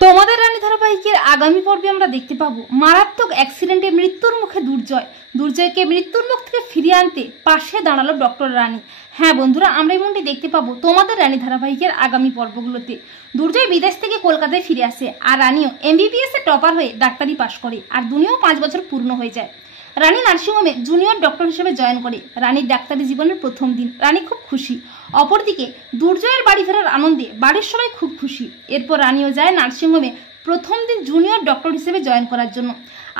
তোমাদের রানী ধারাবাহিকের আগামী পর্বে আমরা দেখতে পাবো মারাত্মক অ্যাক্সিডেন্টে মৃত্যুর মুখে দুর্জয়কে মৃত্যুর মুখ থেকে ফিরিয়ে আনতে পাশে দাঁড়ালো ডক্টর রানী। হ্যাঁ বন্ধুরা, আমরা এমনটি দেখতে পাবো তোমাদের রানী ধারাবাহিকের আগামী পর্বগুলোতে। দুর্জয় বিদেশ থেকে কলকাতায় ফিরে আসে, আর রানীও MBBS এ টপার হয়ে ডাক্তারি পাশ করে, আর দুনিয়াও 5 বছর পূর্ণ হয়ে যায়। রানী নার্সিংহোমে জুনিয়র ডক্টর হিসেবে জয়েন করে। রানীর ডাক্তারি জীবনের প্রথম দিন, রানী খুব খুশি। অপরদিকে দুর্জয়ের বাড়ি ফেরার আনন্দে বাড়ির সবাই খুব খুশি। এরপর রানীও যায় নার্সিংহোমে প্রথম দিন জুনিয়র ডক্টর হিসেবে জয়েন করার জন্য।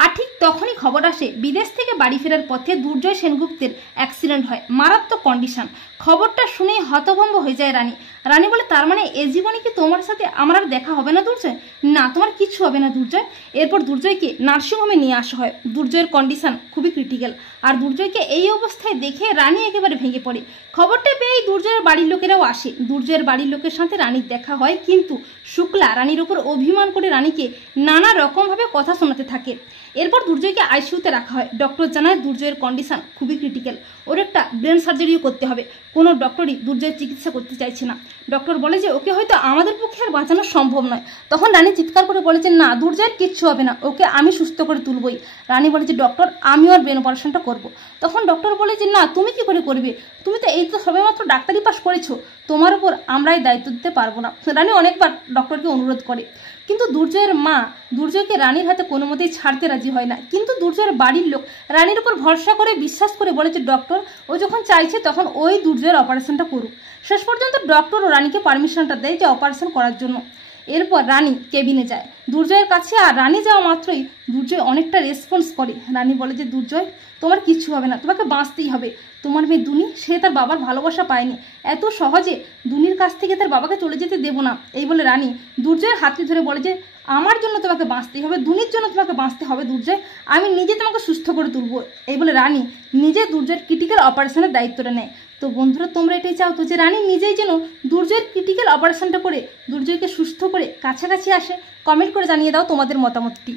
আর ঠিক তখনই খবর আসে বিদেশ থেকে বাড়ি ফেরার পথে দুর্জয় সেনগুপ্তের অ্যাক্সিডেন্ট হয়, মারাত্মক কন্ডিশন। খবরটা শুনেই হতভম্ব হয়ে যায় রানী। রানী বলে, তার মানে এ জীবনে কি তোমার সাথে আমার আর দেখা হবে না দুর্জয়? না, তোমার কিচ্ছু হবে না দুর্জয়। এরপর দুর্জয়কে নার্সিংহোমে নিয়ে আসা হয়। দুর্জয়ের কন্ডিশন খুবই ক্রিটিক্যাল, আর দুর্জয়কে এই অবস্থায় দেখে রানী একেবারে ভেঙে পড়ে। খবরটা পেয়েই দুর্জয়ের বাড়ির লোকেরাও আসে। দুর্জয়ের বাড়ির লোকের সাথে রানীর দেখা হয়, কিন্তু শুক্লা রানীর ওপর অভিমান করে রানীকে নানা রকমভাবে কথা শোনাতে থাকে। এরপর দুর্জয়কে আইসিইউতে রাখা হয়। ডক্টর জানায় দুর্জয়ের কন্ডিশন খুবই ক্রিটিক্যাল, ওর একটা ব্রেন সার্জারিও করতে হবে। কোনো ডক্টরই দুর্জয়ের চিকিৎসা করতে চাইছে না। ডক্টর বলে যে ওকে হয়তো আমাদের পক্ষে আর বাঁচানো সম্ভব নয়। তখন রানী চিৎকার করে বলে যে না, দুর্জয়ের কিচ্ছু হবে না, ওকে আমি সুস্থ করে তুলবই। রানী বলে যে ডক্টর, আমি ওর ব্রেন অপারেশনটা করব। তখন ডক্টর বলে যে না, তুমি কি করে করবে? তুমি তো এই তো সবেমাত্র ডাক্তারি পাস করেছো, তোমার উপর আমরাই দায়িত্ব দিতে পারবো না। রানী অনেকবার ডক্টরকে অনুরোধ করে, কিন্তু দুর্জয়ের মা দুর্জয়কে রানীর হাতে কোনো মতেই ছাড়তে রাজি হয় না। কিন্তু দুর্জয়ের বাড়ির লোক রানীর উপর ভরসা করে বিশ্বাস করে বলে যে ডক্টর, ও যখন চাইছে তখন ওই দুর্জয়ের অপারেশনটা করুক। শেষ পর্যন্ত ডক্টর ও রানীকে পারমিশনটা দেয় যে অপারেশন করার জন্য। এরপর রানী কেবিনে যায় দুর্জয়ের কাছে, আর রানী যাওয়া মাত্রই দুর্জয় অনেকটা রেসপন্স করে। রানী বলে যে দুর্জয়, তোমার কিচ্ছু হবে না, তোমাকে বাঁচতেই হবে। তোমার মেয়ে দুনি, সে তার বাবার ভালোবাসা পায়নি, এত সহজে দুনির কাছ থেকে তার বাবাকে চলে যেতে দেবো না। এই বলে রানী দুর্জয়ের হাতটি ধরে বলে যে আমার জন্য তোমাকে বাঁচতেই হবে, দুনির জন্য তোমাকে বাঁচতে হবে দুর্জয়, আমি নিজে তোমাকে সুস্থ করে তুলবো। এই বলে রানী নিজে দুর্জয়ের ক্রিটিক্যাল অপারেশনের দায়িত্বটা নেয়। তো বন্ধুরা, তোমরা এটাই চাও তো যে রানী নিজেই যেন দুর্জয়ের ক্রিটিক্যাল অপারেশনটা করে দুর্জয়কে সুস্থ করে কাছাকাছি আসে? কমেন্ট করে জানিয়ে দাও তোমাদের মতামতটি।